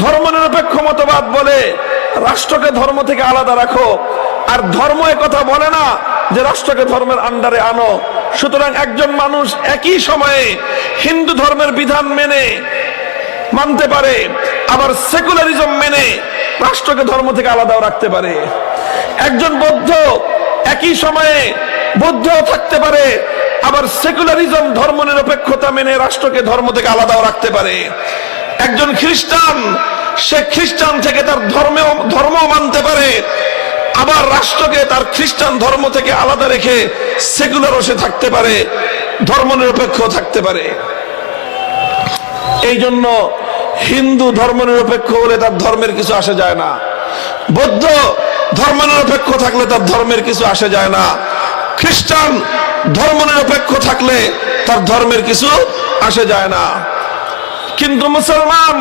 ধর্মনিরপেক্ষ মতবাদ বলে রাষ্ট্রকে ধর্ম থেকে আলাদা রাখো। আর ধর্ম কথা বলে না যে রাষ্ট্রকে ধর্মের আন্ডারে আনো। সুতরাং একজন মানুষ একই সময়ে হিন্দু ধর্মের বিধান মেনে মানতে পারে, আবার সেকুলারিজম মেনে রাষ্ট্রকে ধর্ম থেকে আলাদাও রাখতে পারে। একজন বৌদ্ধ একই সময়ে বৌদ্ধ থাকতে পারে, আবার সেকুলারিজম ধর্ম নিরপেক্ষতা মেনে রাষ্ট্রকে ধর্ম থেকে আলাদাও রাখতে পারে। একজন খ্রিস্টান, সে খ্রিস্টান থেকে তার ধর্মেও ধর্ম মানতে পারে। আবার রাষ্ট্রকে তার খ্রিস্টান ধর্ম থেকে আলাদা রেখে সেকুলারও সে থাকতে পারে ধর্ম নিরপেক্ষ থাকতে পারে। এই জন্য হিন্দু ধর্ম নিরপেক্ষ হলে তার ধর্মের কিছু আসে যায় না। বৌদ্ধ ধর্ম নিরপেক্ষ থাকলে তার ধর্মের কিছু আসে যায় না। খ্রিস্টান ধর্ম নিরপেক্ষ থাকলে তার ধর্মের কিছু আসে যায় না। কিন্তু মুসলমান